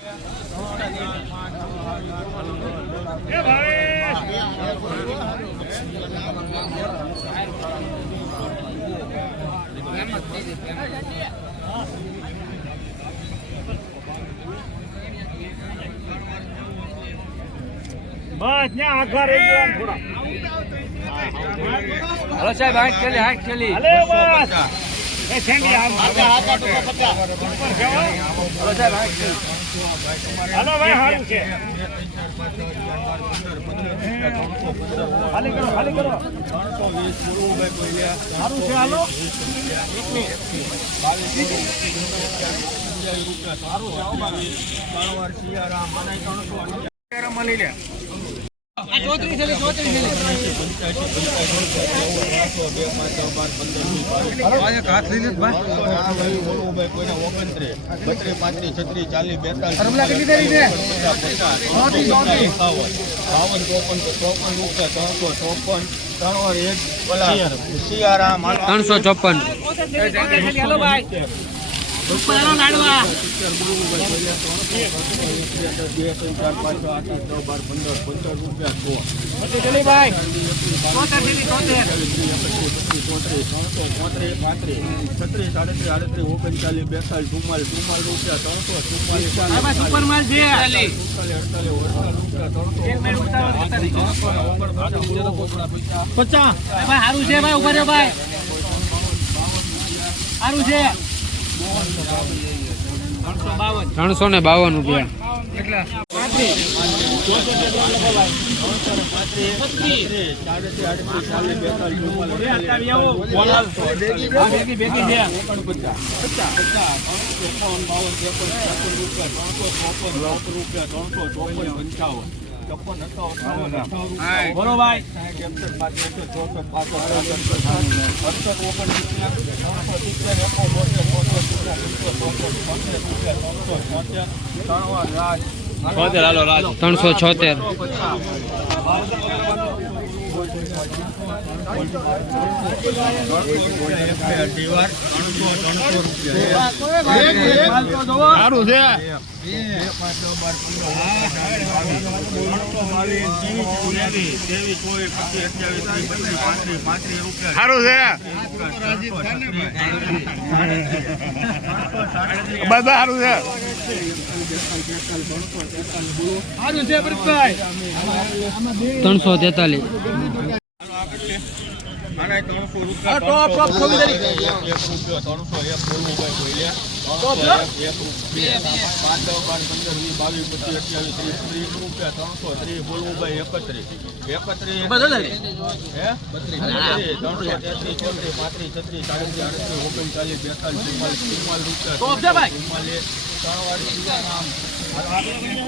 બસ ને આખા રહી ગયા થોડા. હલો સાહેબ, હાથ ખેલી અલે બસ એ છેંડી આમ હલો સાહેબ, હાથ ખેલી. હાલો ભાઈ, સારું છે. ખાલી કરો, ખાલી કરો. સારું છે. હાલો મળી લે. સિયારામ 354. સારું છે ભાઈ, ઉભા રહ્યો ભાઈ, સારું છે. 352 રૂપિયા. બોલો ભાઈ. હાલો રાજ 376. સારું છે. સારું છે. બધા સારું છે. સારું છે પરેશભાઈ. 343.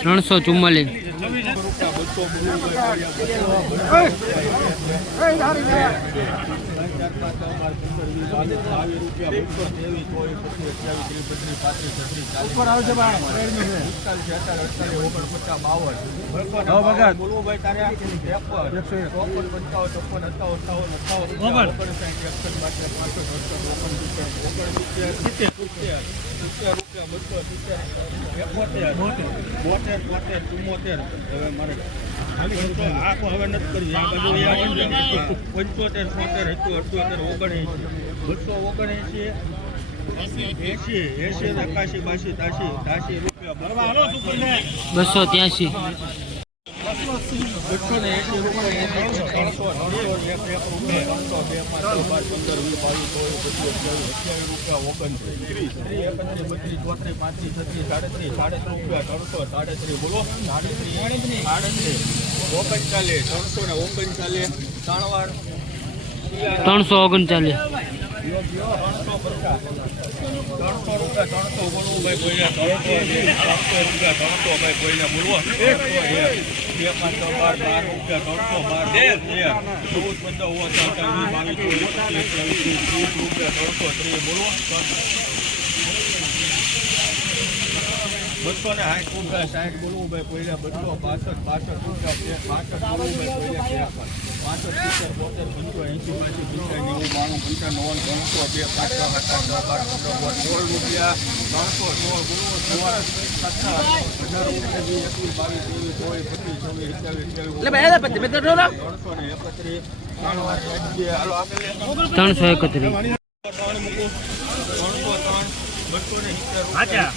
ત્રણસો 344. હવે નથી કરવી. આ બધું 75, 77, 78, 279, 80, 81, 82, રૂપિયા. બરાબર. હાલો 283. 339. 260 રૂપિયા 60 બોલવું ભાઈ પહેલા 265 રૂપિયા 65 બોલવું ભાઈ પહેલા 65 રૂપિયા 331. હાચા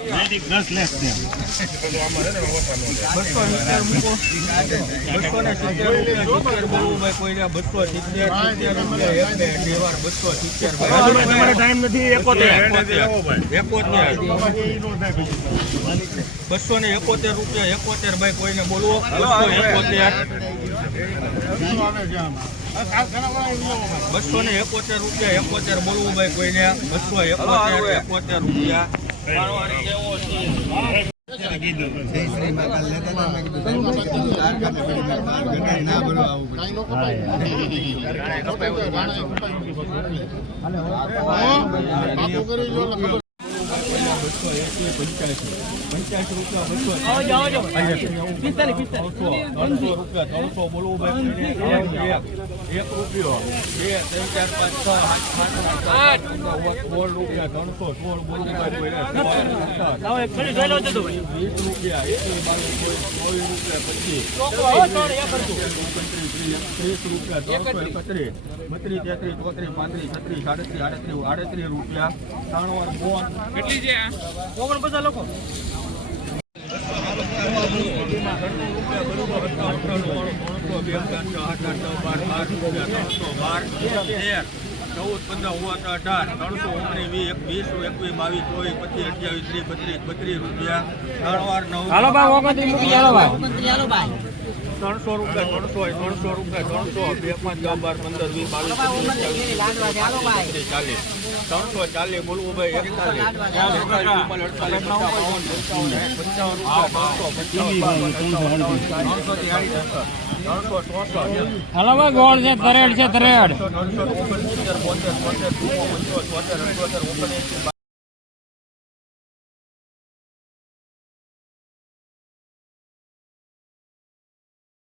386.10 લેખ છે 270 ટાઈમ નથી 71 રૂપિયા 71 ભાઈ કોઈને બોલવો 271 રૂપિયા 71 બોલવું ભાઈ કોઈને 271 રૂપિયા હાલો ભાઈ 29 હાલો ભાઈ 300 રૂપિયા 300 રૂપિયા 300 2 5 10 12 15 20 22 340 બોલવું ભાઈ 41 હાલો ભાઈ ગોળ છે તરેડ છે તરેડ 370